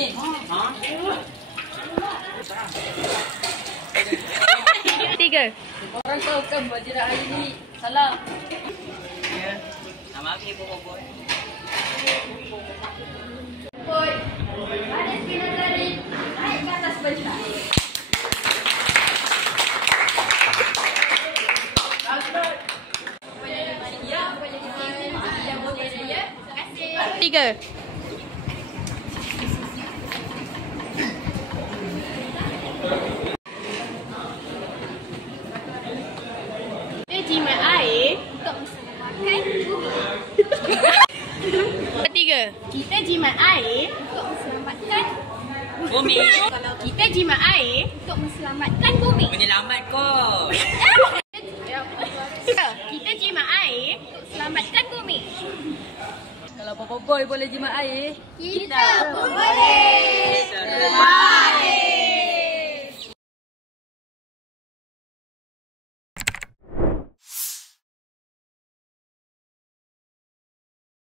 ni? Ha? 3. Orang tahu kan Wajirah hari ni salah. Ya. Nama aku Ibu Boy. Boy, ada spinner tadi. Naik ke atas bentar. Tiga. Kita jimat air untuk menyelamatkan bumi. Tiga. Kita jimat air untuk menyelamatkan Bumi. Kalau kita jimat air untuk menyelamatkan bumi. Menyelamat kau. Kita jimat air untuk selamatkan bumi. Kalau Papa Boy boleh jimat air, Kita pun boleh. Terima